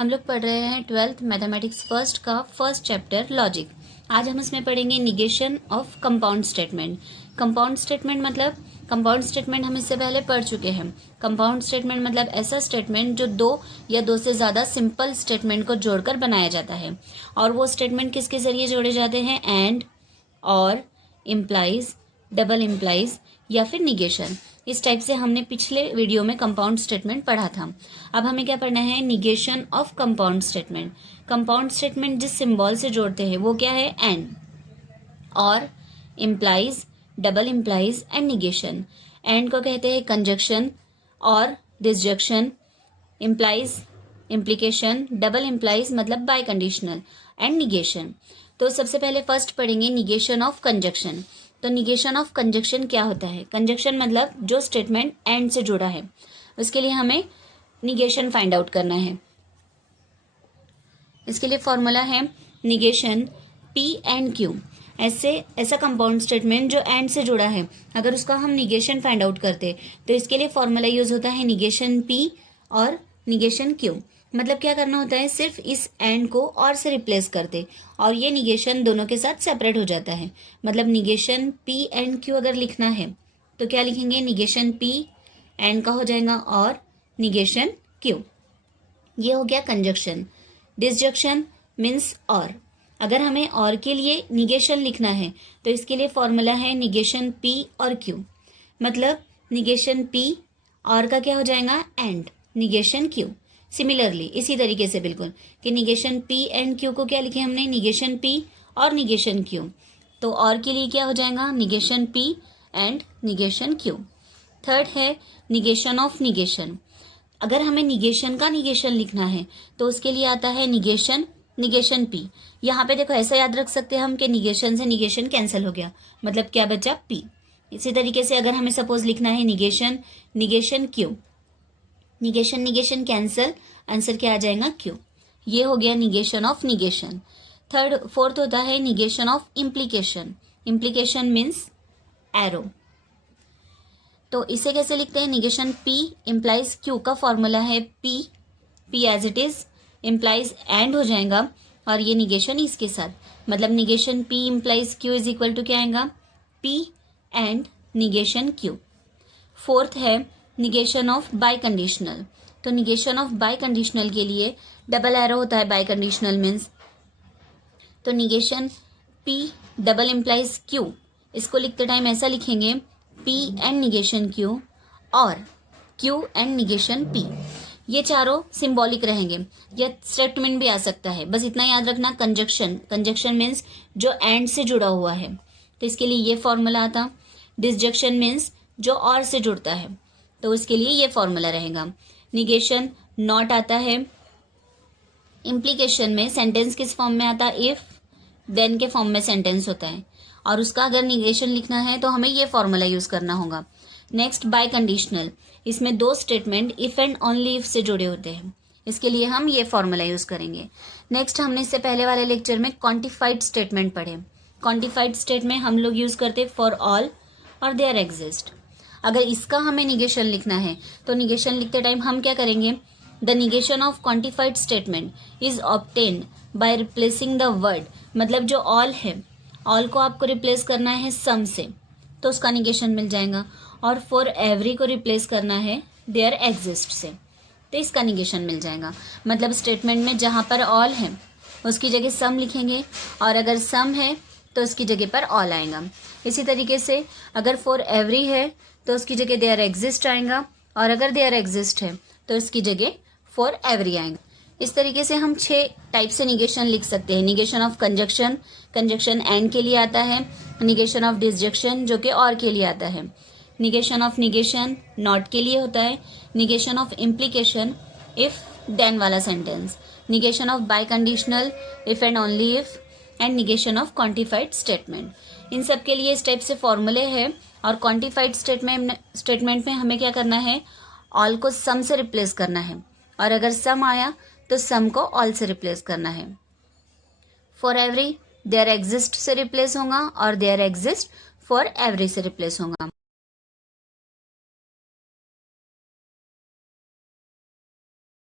हम लोग पढ़ रहे हैं 12th मैथमेटिक्स फर्स्ट का फर्स्ट चैप्टर लॉजिक। आज हम इसमें पढ़ेंगे negation of compound statement. Compound statement मतलब कंपाउंड स्टेटमेंट हम इससे पहले पढ़ चुके हैं। कंपाउंड स्टेटमेंट मतलब ऐसा स्टेटमेंट जो दो या दो से ज़्यादा सिंपल स्टेटमेंट को जोड़कर बनाया जाता है। और वो स्टेटमेंट किसके ज़रिए जोड़े जाते हैं? एंड, और, इम्प्लाइज, डबल इम्प्लाइज या फिर निगेशन। इस टाइप से हमने पिछले वीडियो में कंपाउंड स्टेटमेंट पढ़ा था। अब हमें क्या पढ़ना है? Negation of compound statement. Compound statement जिस सिंबल से जोड़ते हैं वो क्या है? एंड, और, implies, double implies and negation. And को कहते हैं कंजक्शन, और disjunction, implies implication, double implies मतलब बाय कंडीशनल, एंड निगेशन। तो सबसे पहले फर्स्ट पढ़ेंगे निगेशन ऑफ कंजक्शन। तो निगेशन ऑफ कंजक्शन क्या होता है? कंजक्शन मतलब जो स्टेटमेंट एंड से जुड़ा है, उसके लिए हमें निगेशन फाइंड आउट करना है। इसके लिए फॉर्मूला है निगेशन P एंड Q। ऐसा कंपाउंड स्टेटमेंट जो एंड से जुड़ा है, अगर उसका हम निगेशन फाइंड आउट करते तो इसके लिए फॉर्मूला यूज होता है निगेशन P और निगेशन Q। मतलब क्या करना होता है? सिर्फ इस एंड को और से रिप्लेस करते और ये निगेशन दोनों के साथ सेपरेट हो जाता है। मतलब निगेशन P एंड Q अगर लिखना है तो क्या लिखेंगे? निगेशन P एंड का हो जाएगा और निगेशन Q। ये हो गया कंजक्शन। डिसजंक्शन मीन्स और। अगर हमें और के लिए निगेशन लिखना है तो इसके लिए फॉर्मूला है निगेशन P और Q। मतलब निगेशन P और का क्या हो जाएगा? And, negation Q। सिमिलरली इसी तरीके से बिल्कुल कि निगेशन P एंड Q को क्या लिखे हमने? निगेशन P और निगेशन Q। तो और के लिए क्या हो जाएगा? Negation P and negation Q। Third है निगेशन ऑफ निगेशन। अगर हमें निगेशन का निगेशन लिखना है तो उसके लिए आता है निगेशन निगेशन P। यहाँ पे देखो ऐसा याद रख सकते हैं हम कि निगेशन से निगेशन कैंसिल हो गया, मतलब क्या बचा? P। इसी तरीके से अगर हमें सपोज लिखना है negation negation Q, negation negation cancel, answer क्या आ जाएगा? Q। ये हो गया निगेशन ऑफ निगेशन। फोर्थ होता है negation of implication. Implication means arrow. तो इसे कैसे लिखते हैं? निगेशन P इम्प्लाइज Q का फॉर्मूला है P as it is, implies and हो जाएगा और ये निगेशन इसके साथ, मतलब negation P implies Q is equal to क्या आएगा? P and negation Q। Fourth है निगेशन ऑफ बाय कंडीशनल। तो निगेशन ऑफ बाय कंडीशनल के लिए डबल एरो होता है बाय कंडीशनल मीन्स। तो negation P double implies Q, इसको लिखते टाइम ऐसा लिखेंगे P एंड निगेशन Q और Q एंड निगेशन P। ये चारों सिंबॉलिक रहेंगे या स्टेटमेंट भी आ सकता है, बस इतना याद रखना। कंजक्शन, कंजक्शन मीन्स जो एंड से जुड़ा हुआ है, तो इसके लिए ये फॉर्मूला आता। डिसजंक्शन मीन्स जो और से जुड़ता है, तो उसके लिए ये फॉर्मूला रहेगा। निगेशन नॉट आता है। इम्प्लीकेशन में सेंटेंस किस फॉर्म में आता है? इफ देन के फॉर्म में सेंटेंस होता है और उसका अगर निगेशन लिखना है तो हमें ये फॉर्मूला यूज करना होगा। नेक्स्ट बाय कंडीशनल, इसमें दो statement if and only if से जुड़े होते हैं, इसके लिए हम ये फॉर्मूला यूज करेंगे। नेक्स्ट हमने इससे पहले वाले लेक्चर में क्वांटिफाइड स्टेटमेंट पढ़े। क्वांटिफाइड स्टेटमेंट हम लोग यूज करते फॉर ऑल और देयर एग्जिस्ट। अगर इसका हमें निगेशन लिखना है तो निगेशन लिखते टाइम हम क्या करेंगे? The negation of quantified statement is obtained by replacing the word. मतलब जो ऑल है, ऑल को आपको रिप्लेस करना है सम से, तो उसका निगेशन मिल जाएगा। और फॉर एवरी को रिप्लेस करना है देयर एग्जिस्ट से, तो इसका निगेशन मिल जाएगा। मतलब स्टेटमेंट में जहाँ पर ऑल है उसकी जगह सम लिखेंगे और अगर सम है तो उसकी जगह पर ऑल आएगा। इसी तरीके से अगर फॉर एवरी है तो उसकी जगह देयर एग्जिस्ट आएगा और अगर देयर एग्जिस्ट है तो उसकी जगह फॉर एवरी आएगा। इस तरीके से हम 6 टाइप से निगेशन लिख सकते हैं। Negation of conjunction, conjunction and के लिए आता है। निगेशन ऑफ डिसजंक्शन जो कि और के लिए आता है। निगेशन ऑफ निगेशन नॉट के लिए होता है। Negation of implication if then वाला sentence. Negation of biconditional if and only if and negation of quantified statement. इन सब के लिए इस टाइप से फॉर्मूले हैं। और क्वांटिफाइड स्टेटमेंट में हमें क्या करना है? ऑल को सम से रिप्लेस करना है और अगर सम आया तो सम को ऑल से रिप्लेस करना है। फॉर एवरी देयर एग्जिस्ट से रिप्लेस होगा और देयर एग्जिस्ट फॉर एवरी से रिप्लेस होगा।